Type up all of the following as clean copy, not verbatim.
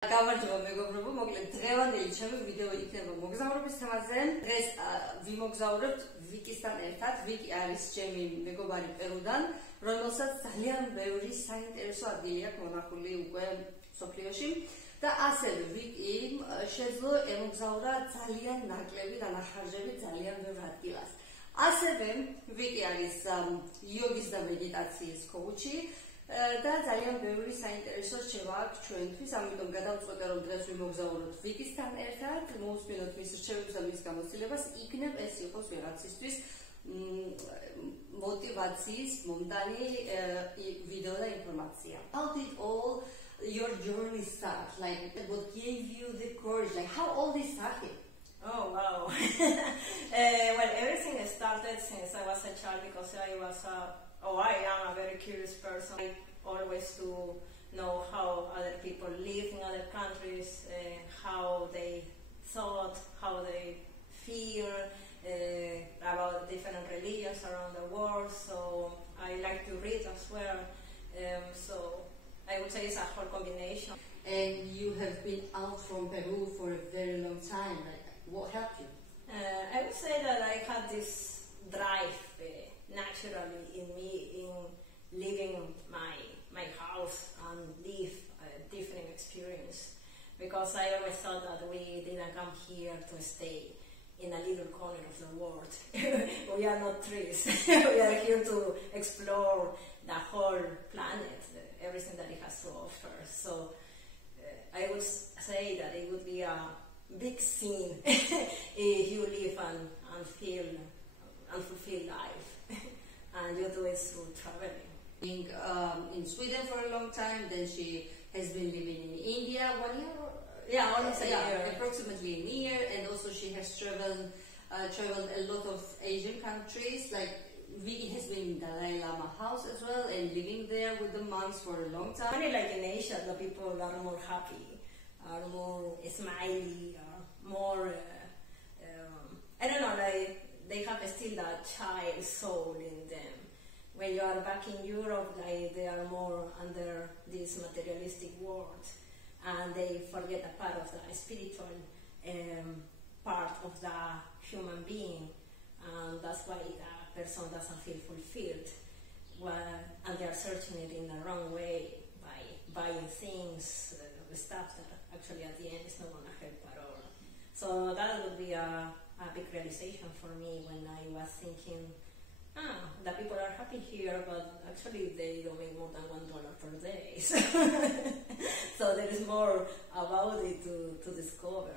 გამარჯობა მეგობრებო, მოკლედ დღევანდელი ჩემი ვიდეო იქნება მოგზაურობის თემაზე. დღეს ვიმოგზაურებთ ვიკისთან ერთად. ვიკი არის ჩემი მეგობარი პერუდან, რომელსაც ძალიან ბევრი საინტერესო ადგილი აქვს მონახული უკვე მსოფლიოში. და ასევე ვიკი შეძლო ემოგზაურა ძალიან ნაკლები დანახარჯებით ძალიან ბევრ ადგილას. ასევე ვიკი არის იოგის და მედიტაციის კოუჩი. და ძალიან ბევრი საინტერესო რჩევა აქვს ჩვენთვის, ამიტომ გადავწყვეტე რომ დღეს ვიმოგზაუროთ ვიკისთან ერთად, მოусმინოთ მის რჩევებს და მის გამოცდილებას, იქნებ ეს იყოს ვიღაცისთვის motivācijas მომდანი video და ინფორმაცია. How did all your journey start? Like, what gave you the courage? Like, how all this started? Oh, wow. Well, everything started since I was a child because I am a very curious person. I always to know how other people live in other countries, how they thought, how they feel about different religions around the world. So I like to read as well. So I would say it's a whole combination. And you have been out from Peru for a very long time. Like, what helped you? I would say that I had this drive naturally in me in leaving my house and live a different experience, because I always thought that we didn't come here to stay in a little corner of the world. We are not trees. We are here to explore the whole planet, everything that it has to offer. So I would say that it would be a big sin if you live and feel and fulfill life, and you do it through traveling. Being in Sweden for a long time, then she has been living in India 1 year. Yeah, almost a year. Approximately a year, and also she has traveled a lot of Asian countries. Like, Vicky has been in Dalai Lama house as well, and living there with the monks for a long time. Only like in Asia, the people are more happy, are more smiley, are more. I don't know, like they have still that child soul in them. When you are back in Europe, like they are more under this materialistic world, and they forget a part of the spiritual part of the human being, and that's why the person doesn't feel fulfilled. And they are searching it in the wrong way by buying things, stuff that actually at the end is not going to help at all. So that would be a big realization for me when I was thinking, the people are happy here, but actually they don't make more than $1 per day. So there is more about it to discover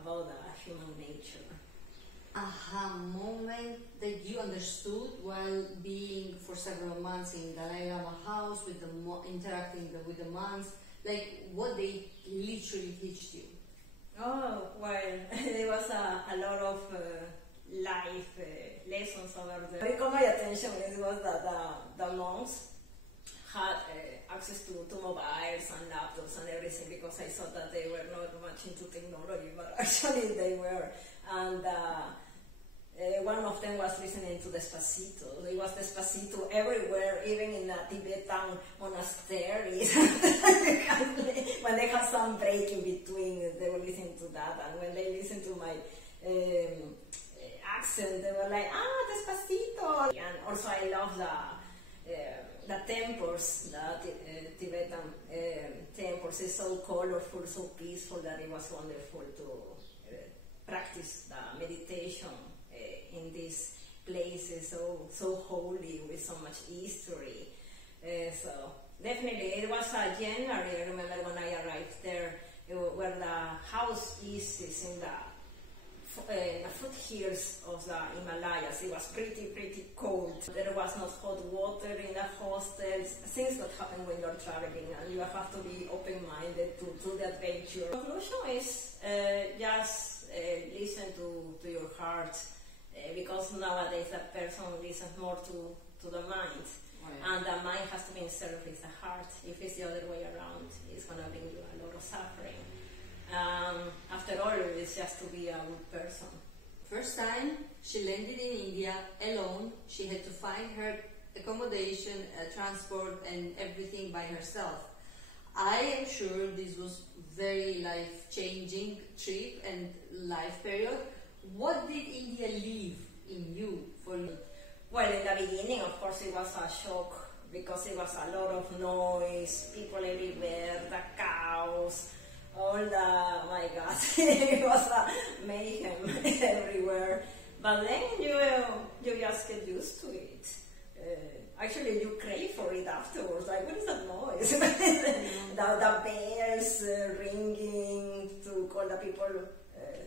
about the human nature. Aha moment that you understood while being for several months in Dalai Lama house with interacting with the monks, like what they literally teach you? Oh, well, there was a lot of life lessons over there. What caught my attention was that the monks had access to mobiles and laptops and everything, because I thought that they were not much into technology, but actually they were. And one of them was listening to Despacito. There was Despacito everywhere, even in the Tibetan monasteries. When they had some break in between, they were listening to that. And when they listened to my accent, they were like, Despacito. And also I love the temples, the Tibetan temples. It's so colorful, so peaceful, that it was wonderful to practice the meditation in these places, so holy, with so much history. So definitely it was January. I remember when I arrived there, where the house is in the foothills of the Himalayas. It was pretty cold. There was not hot water in the hostels. Things that happen when you're traveling, and you have to be open-minded to the adventure. The conclusion is just listen to your heart, because nowadays a person listens more to the mind. Oh, yeah. And the mind has to be in service with the heart. If it's the other way around, it's going to bring you a lot of suffering. After all, it's just to be a good person. First time she landed in India alone, she had to find her accommodation, transport, and everything by herself. I am sure this was very life-changing trip and life period. What did India leave in you for you? Well, in the beginning, of course, it was a shock because it was a lot of noise, people everywhere, the cows, all the, oh my God, it was a mayhem everywhere. But then you just get used to it. Actually, you crave for it afterwards. Like, what is that noise? the bells ringing to call the people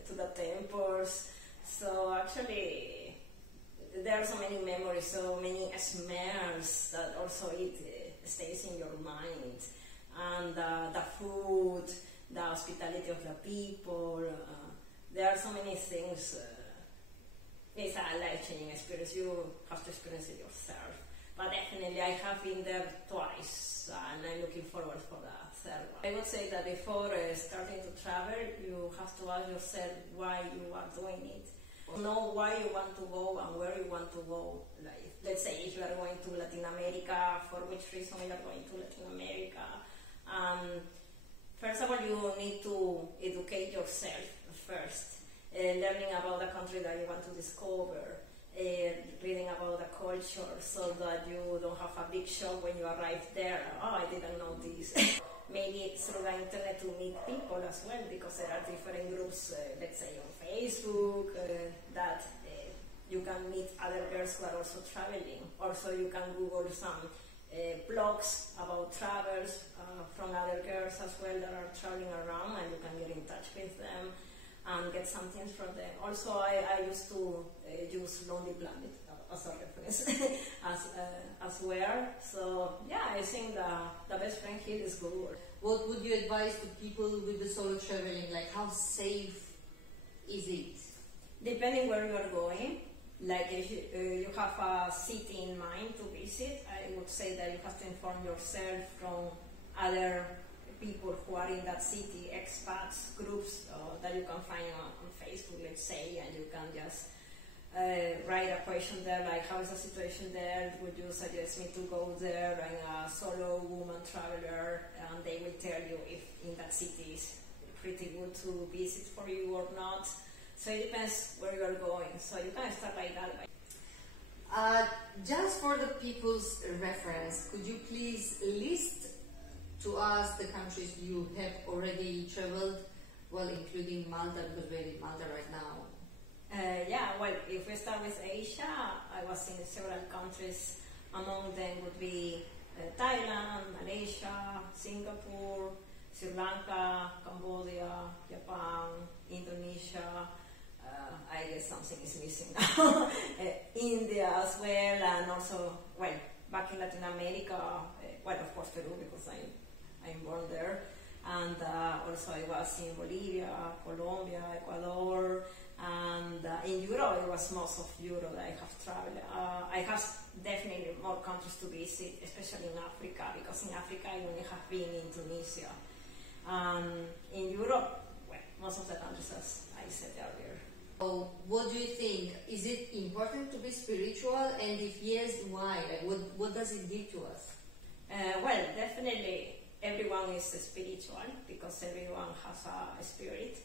to the temples. So actually, there are so many memories, so many smells that also it stays in your mind. And the food, the hospitality of the people. There are so many things. It's a life-changing experience. You have to experience it yourself. But definitely, I have been there twice, and I'm looking forward for the third one. I would say that before starting to travel, you have to ask yourself why you are doing it. Know why you want to go and where you want to go. Like, let's say if you are going to Latin America, for which reason you are going to Latin America. First of all, you need to educate yourself first, learning about the country that you want to discover. Reading about the culture so that you don't have a big shock when you arrive there. Oh, I didn't know this. Maybe through the internet to meet people as well, because there are different groups, let's say on Facebook, that you can meet other girls who are also traveling. Also, you can Google some blogs about travels from other girls as well that are traveling around, and you can get in touch with them and get some things from them. Also, I used to use Lonely Planet as a reference as well. So yeah, I think the best friend here is Google. What would you advise to people with the solo traveling? Like, how safe is it? Depending where you are going. Like if you have a city in mind to visit, I would say that you have to inform yourself from other people who are in that city, expats, groups that you can find on Facebook, let's say, and you can just write a question there, like, how is the situation there? Would you suggest me to go there? I'm a solo woman traveler, and they will tell you if in that city is pretty good to visit for you or not. So it depends where you are going. So you can start like that. Just for the people's reference, could you please list to us the countries you have already traveled, well, including Malta, because we're in Malta right now? Yeah, well, if we start with Asia, I was in several countries. Among them would be Thailand, Malaysia, Singapore, Sri Lanka, Cambodia, Japan, Indonesia. I guess something is missing now. India as well, and also, well, back in Latin America, well, of course Peru, because I'm born there, and also I was in Bolivia, Colombia, Ecuador, and in Europe, it was most of Europe that I have traveled. I have definitely more countries to visit, especially in Africa, because in Africa I only have been in Tunisia. In Europe, well, most of the countries, as I said earlier. So what do you think? Is it important to be spiritual? And if yes, why? Like, what does it give to us? Well, definitely everyone is spiritual because everyone has a spirit.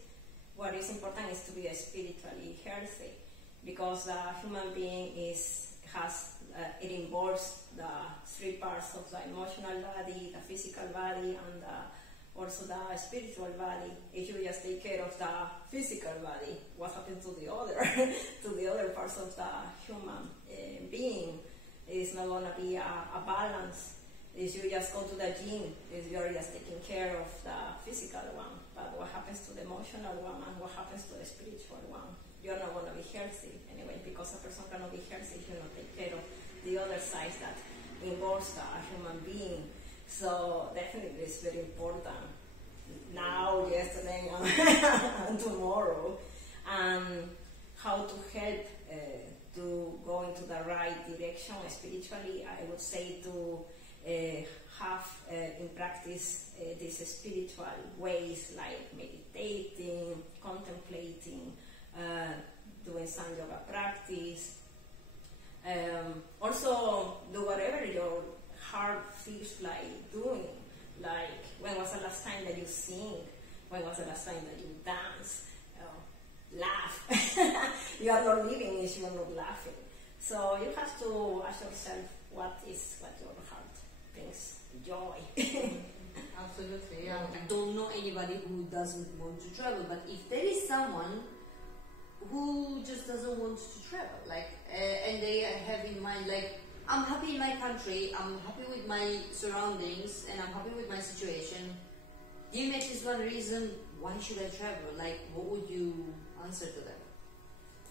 What is important is to be spiritually healthy, because the human being it involves the three parts of the emotional body, the physical body, and also the spiritual body. If you just take care of the physical body, what happens to the other to the other parts of the human being? It's not going to be a balance. If you just go to the gym, you're just taking care of the physical one, but what happens to the emotional one and what happens to the spiritual one? You're not going to be healthy anyway, because a person cannot be healthy if you don't take care of the other side that involves the human being. So definitely it's very important now, yesterday, and tomorrow, and how to help to go into the right direction spiritually. I would say to have in practice these spiritual ways like meditating, contemplating, doing some yoga practice. Also do whatever your heart feels like doing, Like, when was the last time that you sing? When was the last time that you dance? Laugh. You are not living if you are not laughing. So you have to ask yourself what your heart brings joy. Absolutely, yeah. I don't know anybody who doesn't want to travel, but if there is someone who just doesn't want to travel, like, and they have in mind, like, I'm happy in my country, I'm happy with my surroundings, and I'm happy with my situation. Give me at least one reason why should I travel? Like, what would you answer to them?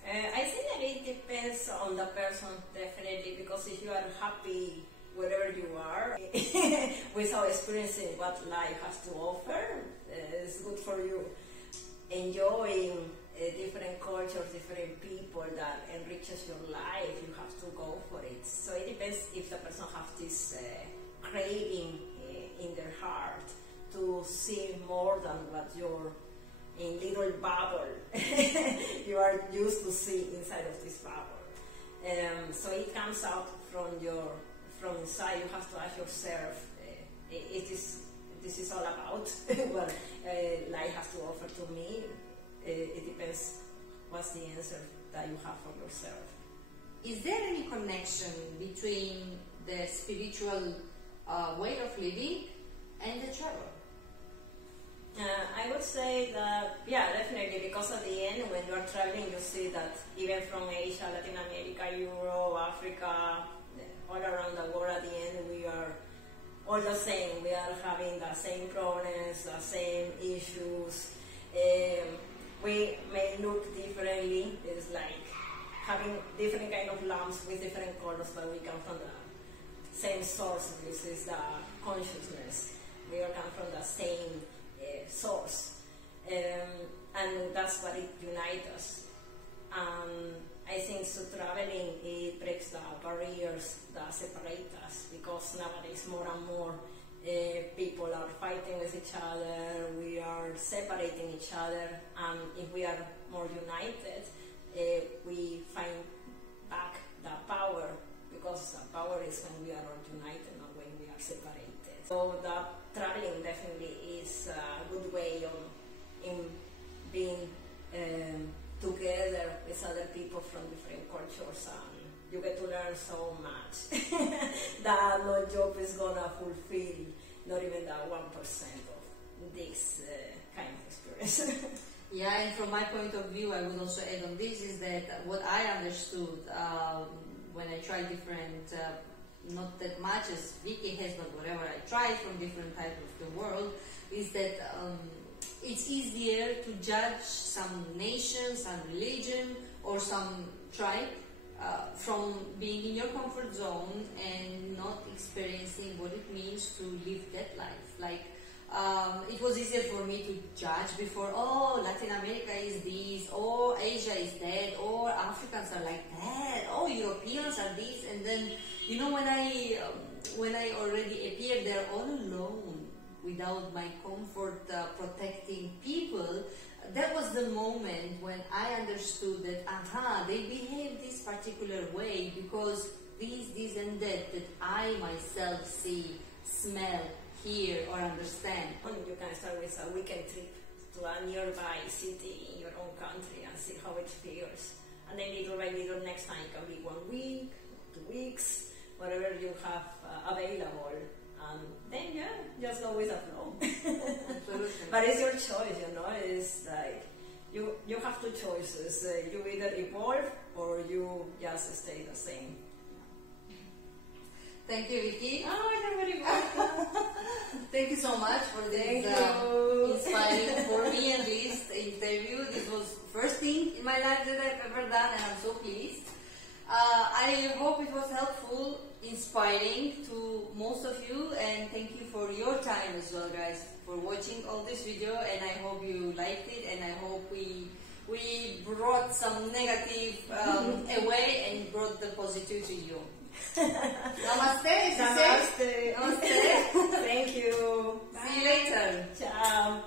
I think that it depends on the person, definitely, because if you are happy wherever you are, without experiencing what life has to offer, it's good for you. Enjoying different cultures, different people that enriches your life, you have to go for it. So it depends if the person has this craving in their heart to see more than what you're in little bubble you are used to see inside of this bubble. So it comes out from inside. You have to ask yourself, this is all about what life has to offer to me. It depends what's the answer that you have for yourself. Is there any connection between the spiritual way of living and the travel? I would say that, yeah, definitely, because at the end, when you are traveling, you see that even from Asia, Latin America, Europe, Africa, all around the world, at the end, we are all the same. We are having the same problems, the same issues. We may look differently. It's like having different kind of lamps with different colors, but we come from the same source. This is the consciousness. We all come from the same source, and that's what it unites us. I think so traveling, it breaks the barriers that separate us, because nowadays more and more people are fighting with each other, we are separating each other, and if we are more united, we find back the power, because the power is when we are all united, not when we are separated. So the traveling definitely is a good way in being together with other people from different cultures, and you get to learn so much that no job is gonna fulfill, not even the 1% of this kind of experience. Yeah, and from my point of view, I would also add on this is that what I understood when I tried different, not that much as Vicky has, but whatever I tried from different types of the world, is that it's easier to judge some nation, some religion, or some tribe from being in your comfort zone and not experiencing what it means to live that life. Like, it was easier for me to judge before, oh, Latin America is this, or Asia is that, or Africans are like that, oh, Europeans are this, and then, you know, when I already appeared there all alone, without my comfort protecting people, that was the moment when I understood that, they behave this particular way because this and that I myself see, smell, hear or understand. You can start with a weekend trip to a nearby city in your own country and see how it feels. And then little by little, next time it can be 1 week, 2 weeks, whatever you have available. Then just go with the flow. But it's your choice, you know. It's like you have two choices. You either evolve or you just stay the same. Thank you, Vicky. Oh, you're very welcome. Thank you so much for this inspiring, for me at least, interview. This was first thing in my life that I've ever done, and I'm so pleased. I hope it was helpful, inspiring to most of you, and thank you for your time as well, guys, for watching all this video, and I hope you liked it, and I hope we brought some negative away and brought the positive to you. Namaste. Namaste. Namaste. Thank you. See you later. Ciao.